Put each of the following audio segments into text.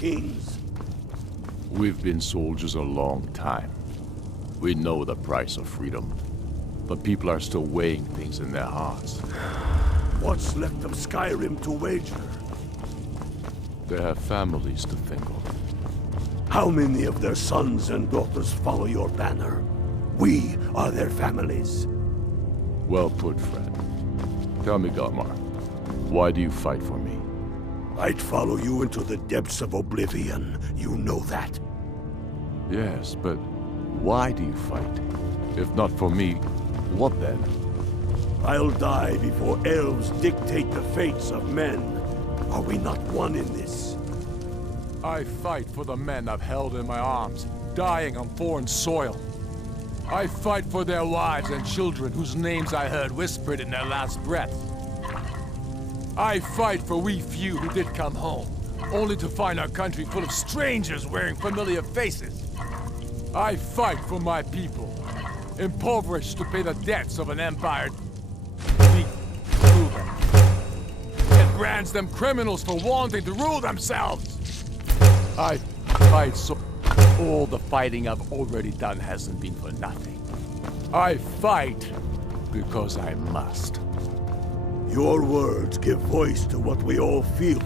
kings. We've been soldiers a long time. We know the price of freedom. But people are still weighing things in their hearts. What's left of Skyrim to wager? They have families to think of. How many of their sons and daughters follow your banner? We are their families. Well put, Fred. Tell me, Galmar, why do you fight for me? I'd follow you into the depths of oblivion. You know that. Yes, but why do you fight? If not for me, what then? I'll die before elves dictate the fates of men. Are we not one in this? I fight for the men I've held in my arms, dying on foreign soil. I fight for their wives and children whose names I heard whispered in their last breath. I fight for we few who did come home, only to find our country full of strangers wearing familiar faces. I fight for my people, impoverished to pay the debts of an empire it brands them criminals for wanting to rule themselves. I fight so all the fighting I've already done hasn't been for nothing. I fight because I must. Your words give voice to what we all feel.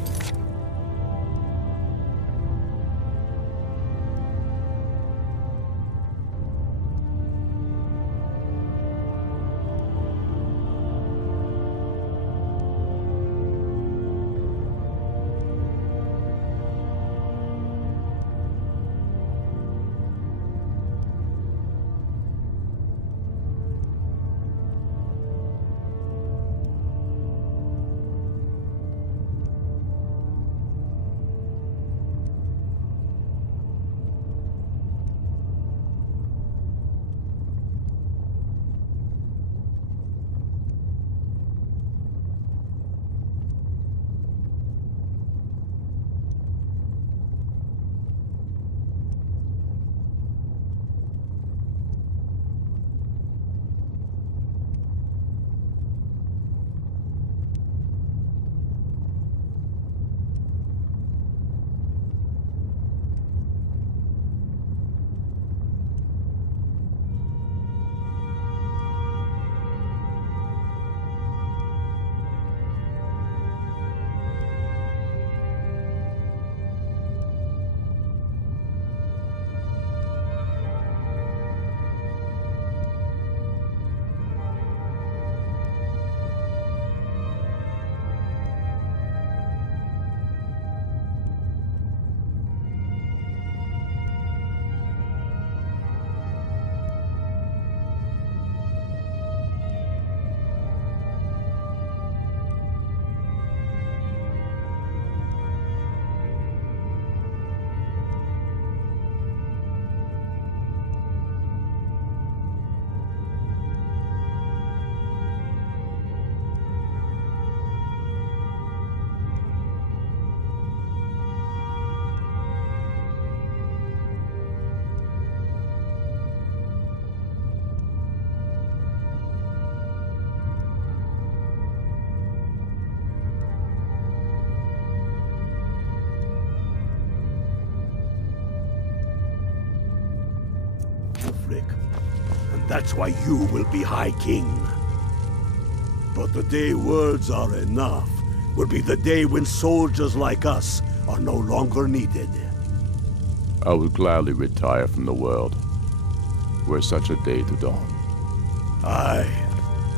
And that's why you will be High King. But the day words are enough will be the day when soldiers like us are no longer needed. I would gladly retire from the world, were such a day to dawn. Aye,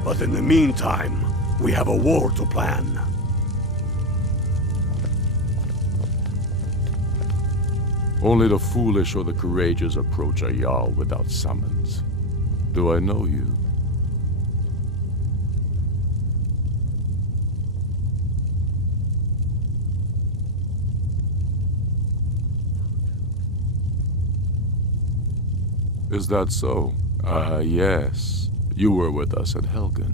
but in the meantime, we have a war to plan. Only the foolish or the courageous approach a Jarl without summons. Do I know you? Is that so? Yes. You were with us at Helgen.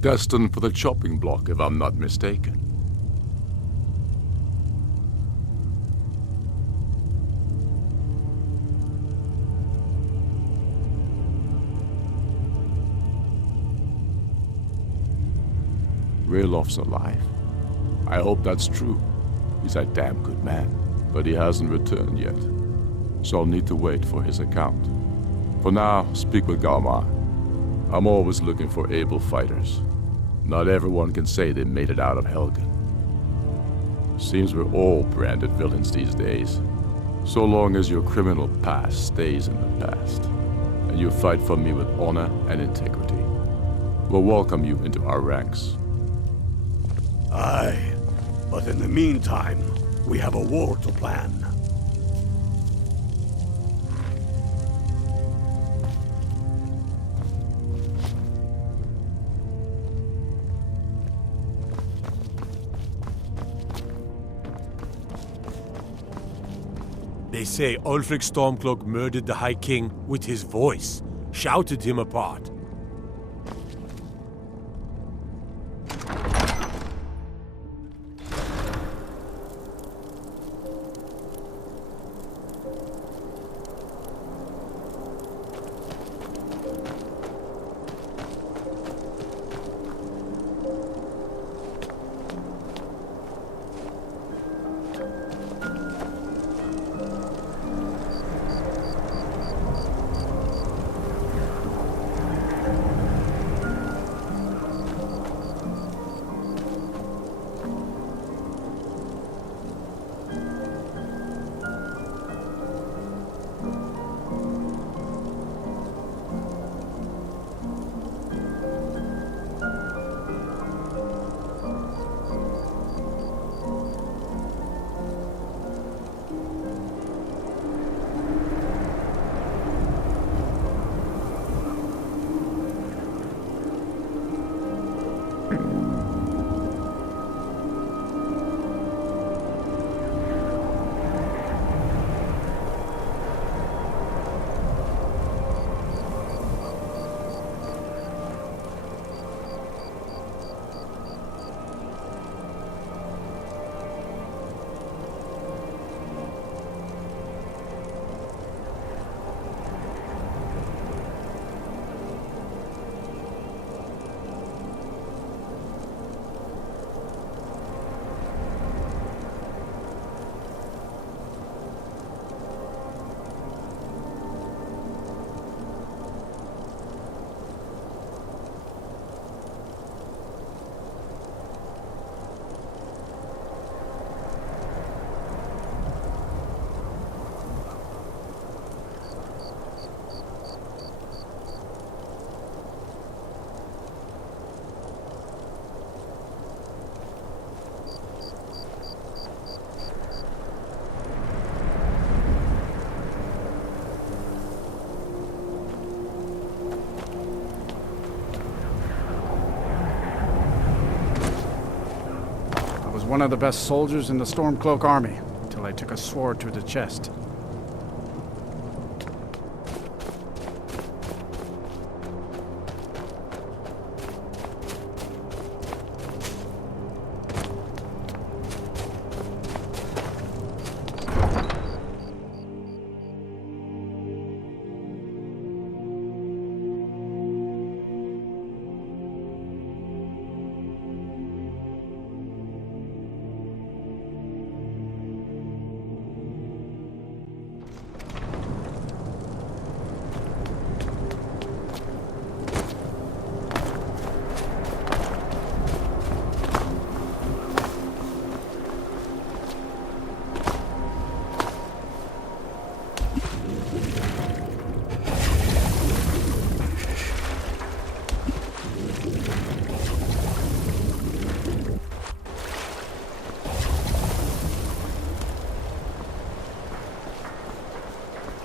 Destined for the chopping block, if I'm not mistaken. Railof's alive. I hope that's true. He's a damn good man. but he hasn't returned yet. So I'll need to wait for his account. For now, speak with Galmar. I'm always looking for able fighters. Not everyone can say they made it out of Helgen. Seems we're all branded villains these days. So long as your criminal past stays in the past, and you fight for me with honor and integrity, we'll welcome you into our ranks. Aye, but in the meantime, we have a war to plan. They say Ulfric Stormcloak murdered the High King with his voice, shouted him apart. One of the best soldiers in the Stormcloak army, until I took a sword to the chest.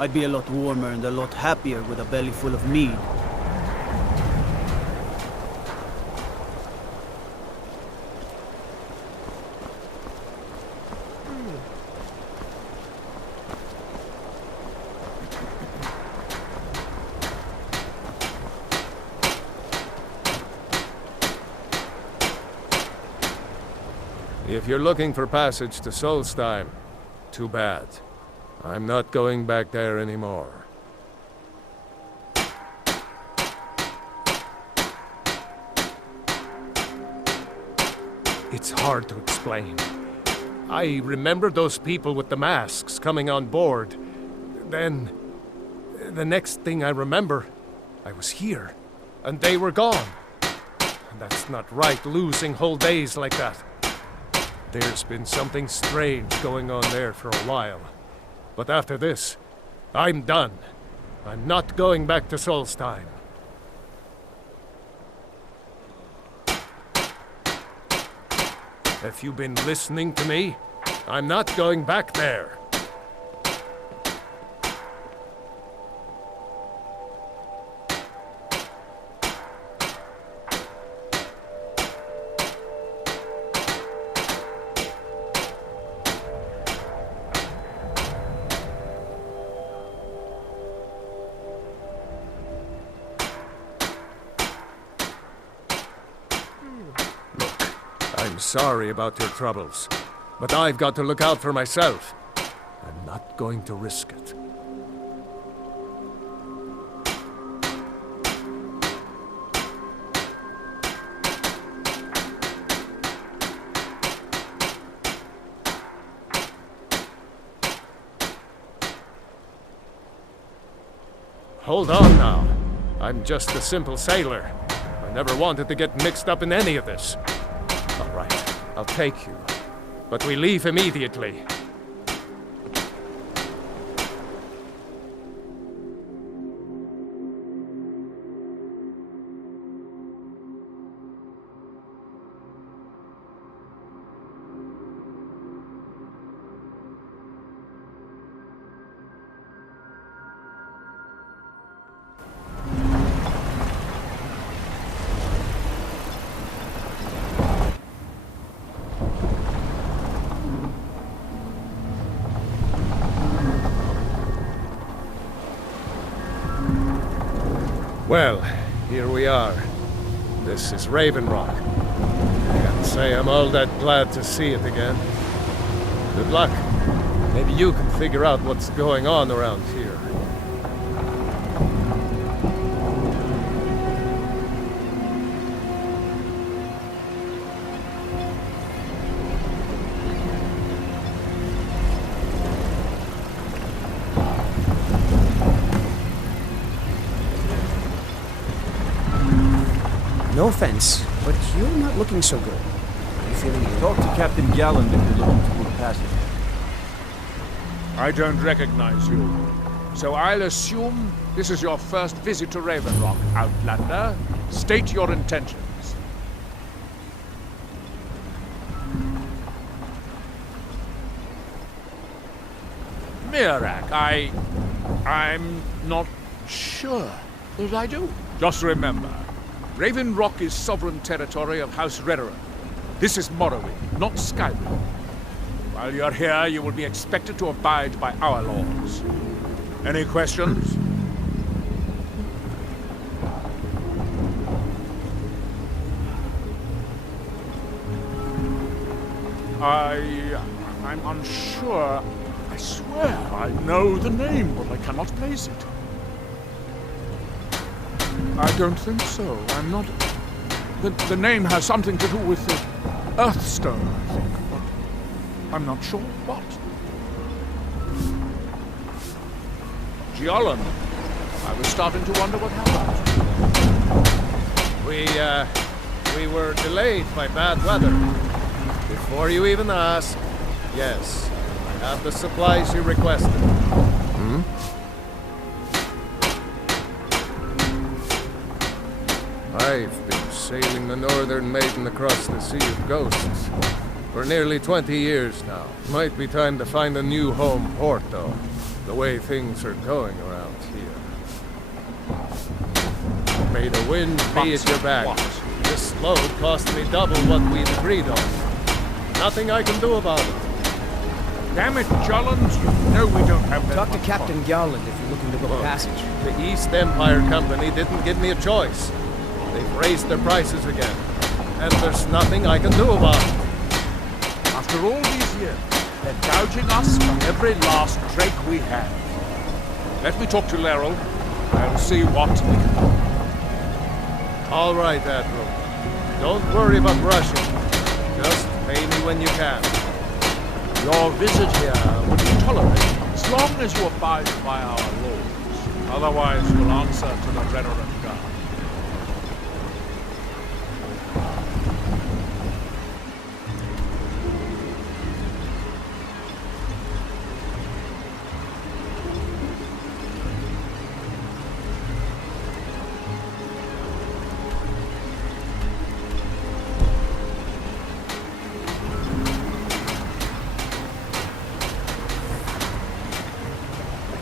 I'd be a lot warmer and a lot happier with a belly full of mead. If you're looking for passage to Solstheim, too bad. I'm not going back there anymore. It's hard to explain. I remembered those people with the masks coming on board. Then, the next thing I remember, I was here, and they were gone. That's not right, losing whole days like that. There's been something strange going on there for a while. But after this, I'm done. I'm not going back to Solstheim. Have you been listening to me? I'm not going back there. I'm sorry about your troubles, but I've got to look out for myself. I'm not going to risk it. Hold on now. I'm just a simple sailor. I never wanted to get mixed up in any of this. All right, I'll take you. But we leave immediately. Well, here we are. This is Raven Rock. I can't say I'm all that glad to see it again. Good luck. Maybe you can figure out what's going on around here. No offense, but you're not looking so good. Are you feeling ill? Talk to Captain Galland if you're looking to book a passage. I don't recognize you. So I'll assume this is your first visit to Raven Rock, Outlander. State your intentions. Mirak, I'm not sure that I do. Just remember, Raven Rock is sovereign territory of House Redoran. This is Morrowind, not Skyrim. While you're here, you will be expected to abide by our laws. Any questions? I'm unsure. I swear I know the name, but I cannot place it. I don't think so. I'm not... The name has something to do with the Earthstone, I think, but I'm not sure what. Giolan. I was starting to wonder what happened. We were delayed by bad weather. Before you even asked, yes, I have the supplies you requested. I've been sailing the Northern Maiden across the Sea of Ghosts for nearly 20 years now. Might be time to find a new home port, though, the way things are going around here. May the wind be at your back. This load cost me double what we'd agreed on. Nothing I can do about it. Damn it, Jollens, you know we don't have that Talk to much Captain fun. Garland if you're looking to book a passage. The East Empire Company didn't give me a choice. They've raised their prices again. And there's nothing I can do about it. After all these years, they're gouging us for every last drake we have. Let me talk to Laeral. I'll see what we can do. All right, Admiral. Don't worry about rushing. Just pay me when you can. Your visit here would be tolerated as long as you abide by our laws. Otherwise, you'll answer to the Reverend Guard.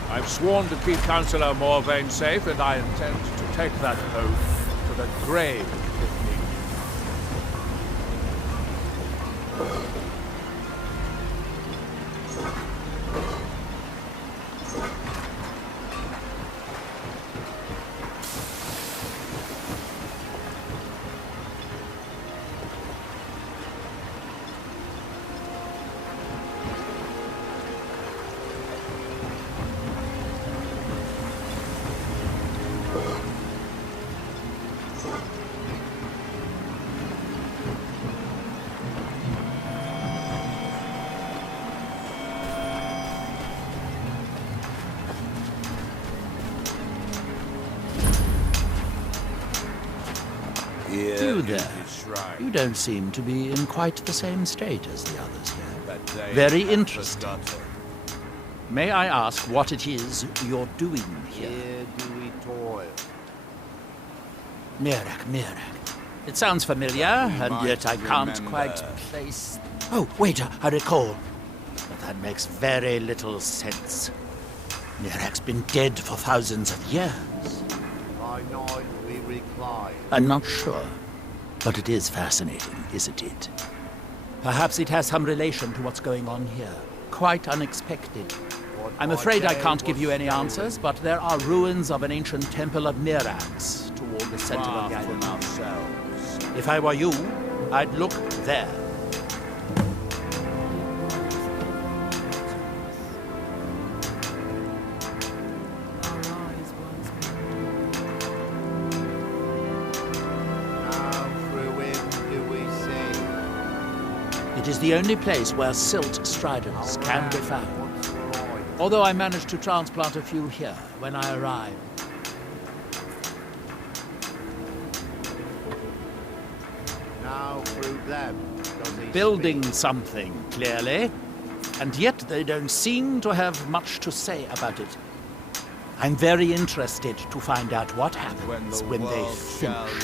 I've sworn to keep Councillor Morvain safe, and I intend to take that oath to the grave if need. You there. You don't seem to be in quite the same state as the others here. Very interesting. May I ask what it is you're doing here? Here do we toil. Mirak. It sounds familiar, and yet I can't quite place... Oh, wait, I recall. But that makes very little sense. Mirak's been dead for thousands of years. By night we recline. I'm not sure, but it is fascinating, isn't it? Perhaps it has some relation to what's going on here. Quite unexpected. I'm afraid I can't give you any answers, but there are ruins of an ancient temple of Mirax toward the center of the island. If I were you, I'd look there. It is the only place where silt striders can be found. Although I managed to transplant a few here when I arrived. Now through them. Building something, clearly. And yet they don't seem to have much to say about it. I'm very interested to find out what happens when they finish.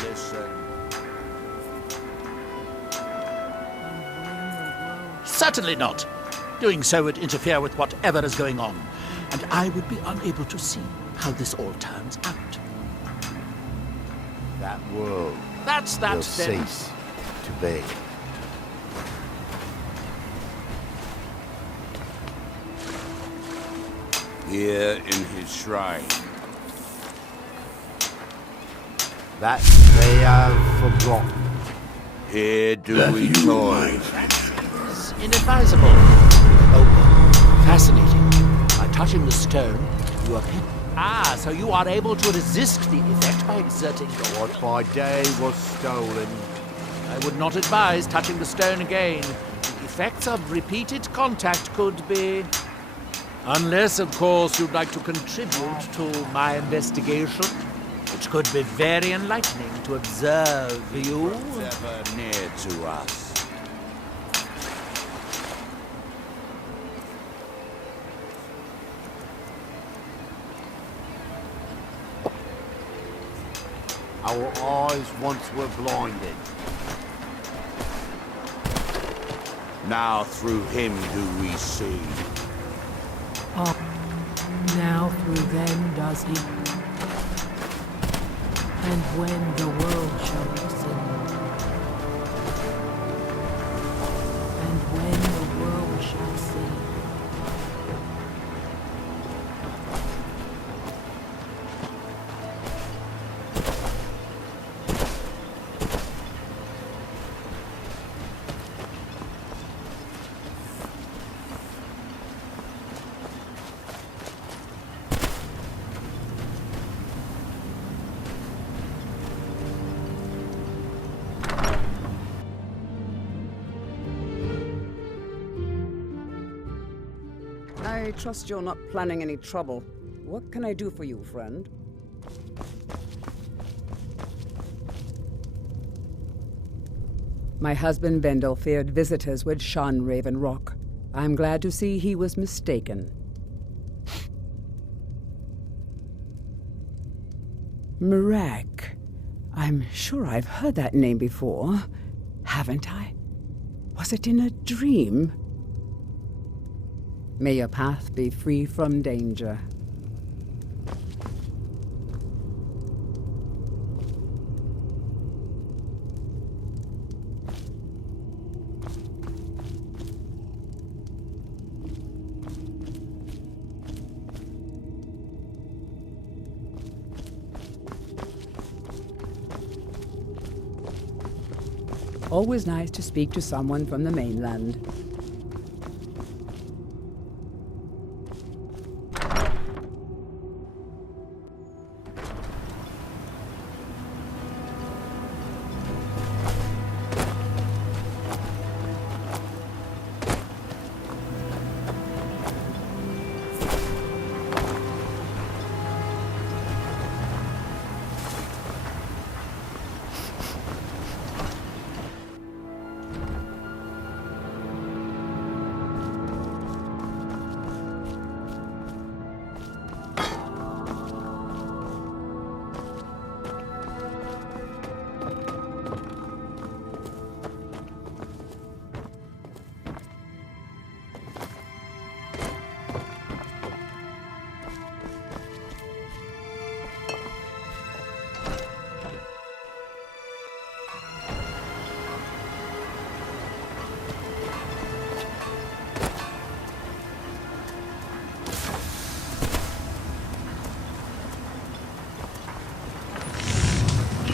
Certainly not. Doing so would interfere with whatever is going on, and I would be unable to see how this all turns out. That world That's that will then. cease to be. Here in his shrine. That they have forgotten. Here do we toil. It's inadvisable. Oh, fascinating. By touching the stone, you appear... Ah, so you are able to resist the effect by exerting your... What by day was stolen. I would not advise touching the stone again. The effects of repeated contact could be... Unless, of course, you'd like to contribute to my investigation, which could be very enlightening to observe you. Ever near to us. Our eyes once were blinded. Now through him do we see. Oh, now through them does he. And when the world shall be sinned, and when the world shall see. trust you're not planning any trouble. What can I do for you, friend? My husband Vendel feared visitors would shun Raven Rock. I'm glad to see he was mistaken. Mirak. I'm sure I've heard that name before, haven't I? Was it in a dream? May your path be free from danger. Always nice to speak to someone from the mainland.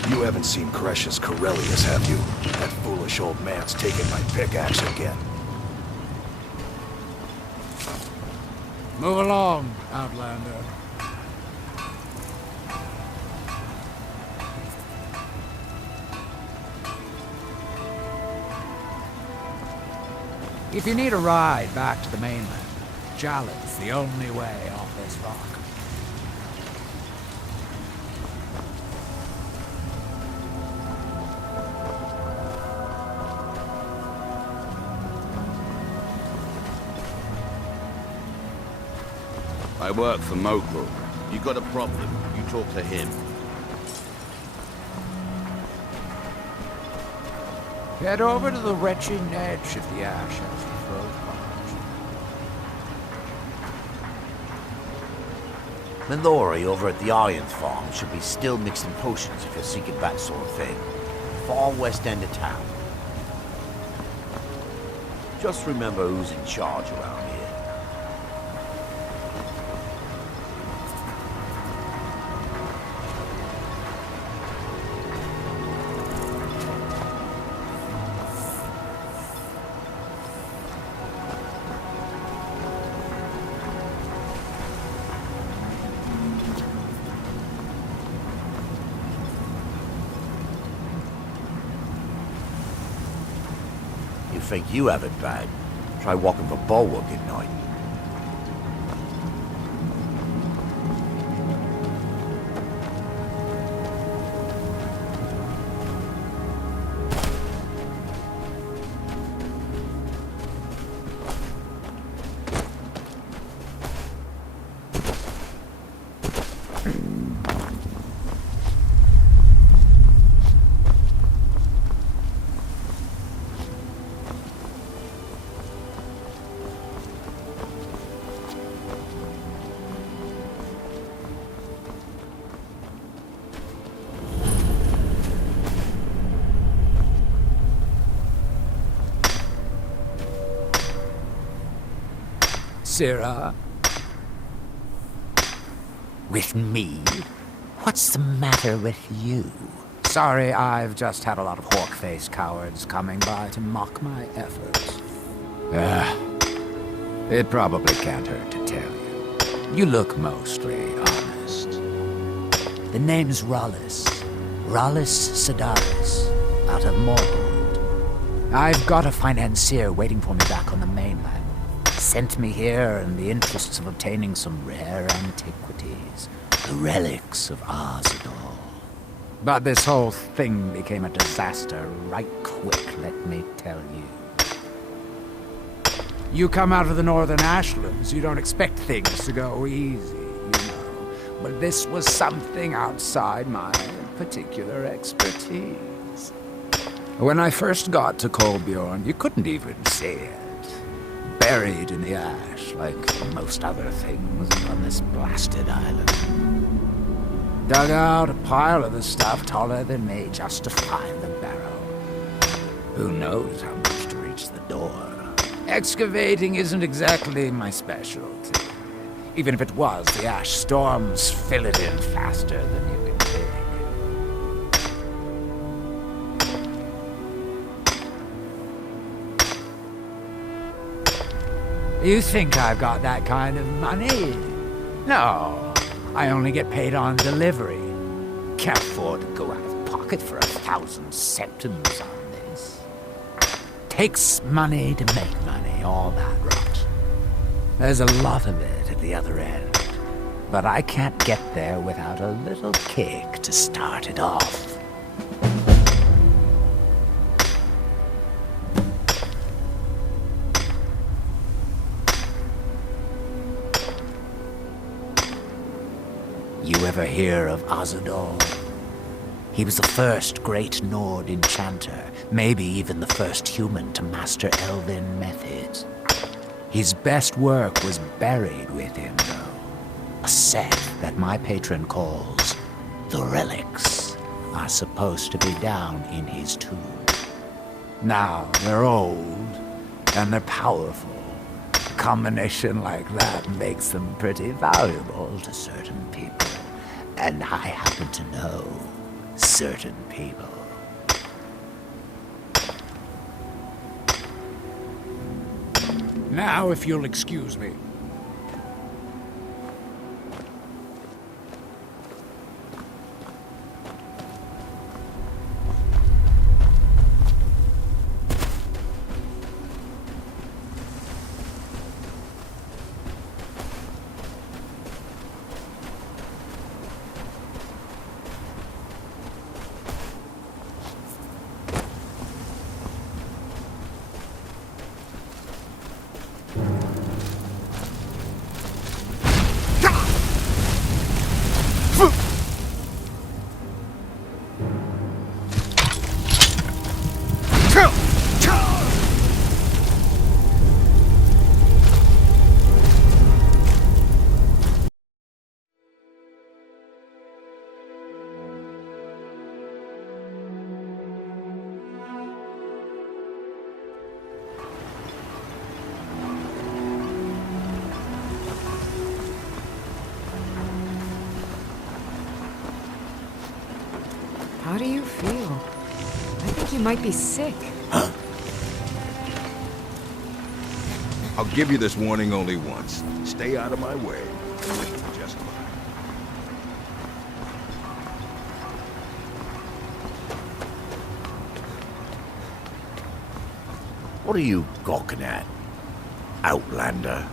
You haven't seen Cresius Corellius, have you? That foolish old man's taking my pickaxe again. Move along, Outlander. If you need a ride back to the mainland, Jalen's the only way off this rock. I work for Mogul. You got a problem, you talk to him. Head over to the wretched edge of the ash as you float past. Mallory over at the Iron's farm should be still mixing potions if you're seeking that sort of thing. Far west end of town. Just remember who's in charge around here. You think you have it bad? Try walking the bulwark at night. Sirrah? With me? What's the matter with you? Sorry, I've just had a lot of hawk-faced cowards coming by to mock my efforts. It probably can't hurt to tell you. You look mostly honest. The name's Rollis. Rollis Sedaris, out of Moروнд. I've got a financier waiting for me back on the mainland. sent me here in the interests of obtaining some rare antiquities. The relics of Arzador. But this whole thing became a disaster right quick, let me tell you. You come out of the northern ashlands, you don't expect things to go easy, you know. But this was something outside my particular expertise. When I first got to Kolbjorn, you couldn't even see it. Buried in the ash, like most other things on this blasted island. Dug out a pile of the stuff taller than me just to find the barrow. Who knows how much to reach the door? Excavating isn't exactly my specialty. Even if it was, the ash storms fill it in faster than you can dig. You think I've got that kind of money? No, I only get paid on delivery. Can't afford to go out of pocket for 1,000 centimes on this. Takes money to make money, all that rot. There's a lot of it at the other end, but I can't get there without a little kick to start it off. You ever hear of Arzador? He was the first great Nord enchanter, maybe even the first human to master elven methods. His best work was buried with him, though. A set that my patron calls the relics are supposed to be down in his tomb. Now, they're old, and they're powerful. A combination like that makes them pretty valuable to certain people. And I happen to know certain people. Now, if you'll excuse me. How do you feel? I think you might be sick. Huh? I'll give you this warning only once. Stay out of my way. Just fine. What are you gawking at, Outlander?